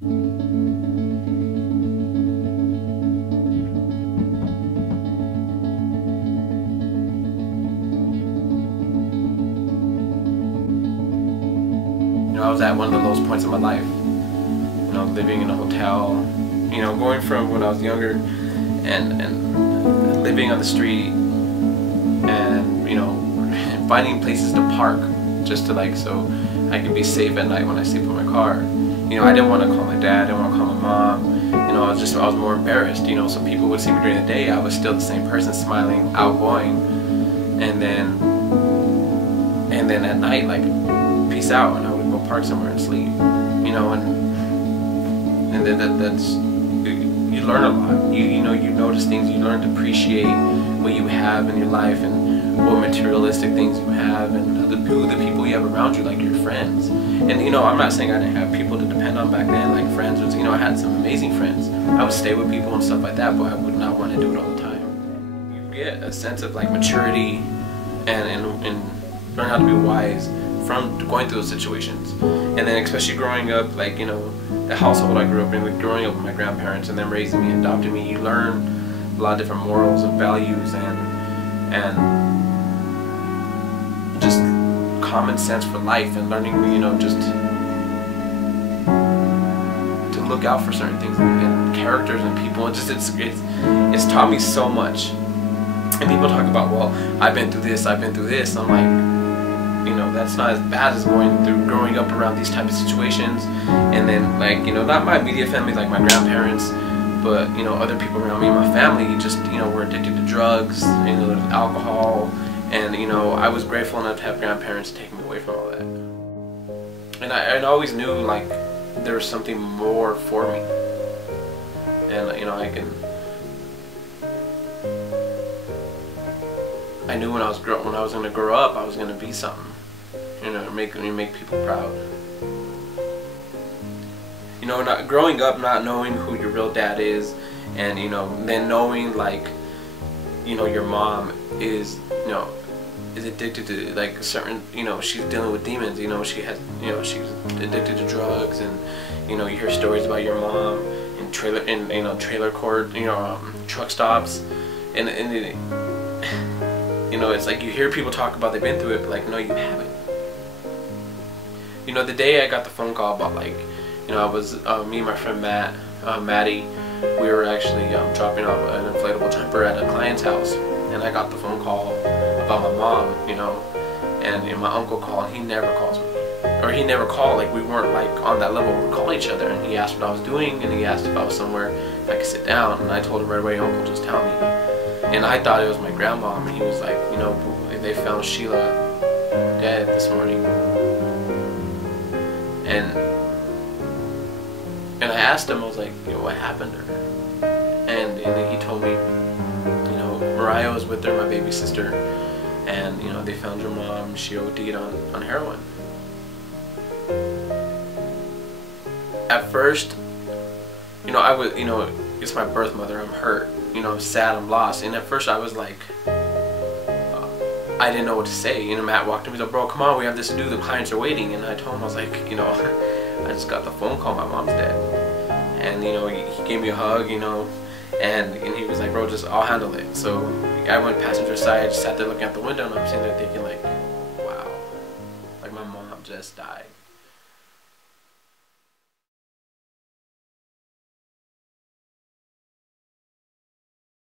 I was at one of the lowest points in my life. Living in a hotel, going from when I was younger and living on the street and, finding places to park just to so I could be safe at night when I sleep in my car. I didn't want to call my dad, I didn't want to call my mom. I was more embarrassed. So people would see me during the day, I was still the same person, smiling, outgoing, and then at night, peace out, and I would go park somewhere and sleep. And then that's you learn a lot. You notice things, you learn to appreciate what you have in your life and what materialistic things you have and who the people you have around you, like your friends. And I'm not saying I didn't have people to depend on back then, like friends. I had some amazing friends. I would stay with people and stuff like that, but I would not want to do it all the time. You get a sense of maturity and learn how to be wise from going through those situations. And then especially growing up, the household I grew up in, growing up with my grandparents and them raising me, adopting me, you learn a lot of different morals and values and just common sense for life, and learning, just to look out for certain things and characters and people. And just it's taught me so much. And people talk about, well, I've been through this. I'm like, that's not as bad as growing up around these type of situations. And then not my immediate family, like my grandparents, but other people around me, my family, just were addicted to drugs, alcohol, and I was grateful enough to have grandparents take me away from all that. And I always knew there was something more for me, and I knew when I was going to grow up, I was going to be something. Make people proud. Growing up, not knowing who your real dad is, and then knowing your mom is addicted to certain, she's dealing with demons. She's addicted to drugs, and you hear stories about your mom in trailer court, truck stops, and it's you hear people talk about they've been through it, but no, you haven't. The day I got the phone call about I was me and my friend Maddie, we were actually dropping off an inflatable jumper at a client's house, and I got the phone call about my mom, and my uncle called, and he never calls me, or he never called, we weren't on that level where we call each other. And he asked what I was doing, and he asked if I was somewhere I could sit down, and I told him right away, Uncle, just tell me. And I thought it was my grandma, and he was like, they found Sheila dead this morning. And I asked him, I was like, what happened to her? And then he told me, Mariah was with her, my baby sister, and they found your mom, she OD'd on heroin. At first, I was, it's my birth mother, I'm hurt, I'm sad, I'm lost. And at first I was I didn't know what to say. Matt walked in, he was like, bro, come on, we have this to do, the clients are waiting. And I told him, I was like, I just got the phone call, my mom's dead. And he gave me a hug, and he was like, bro, I'll handle it. So I went passenger side, just sat there looking out the window, and I'm sitting there thinking wow, my mom just died.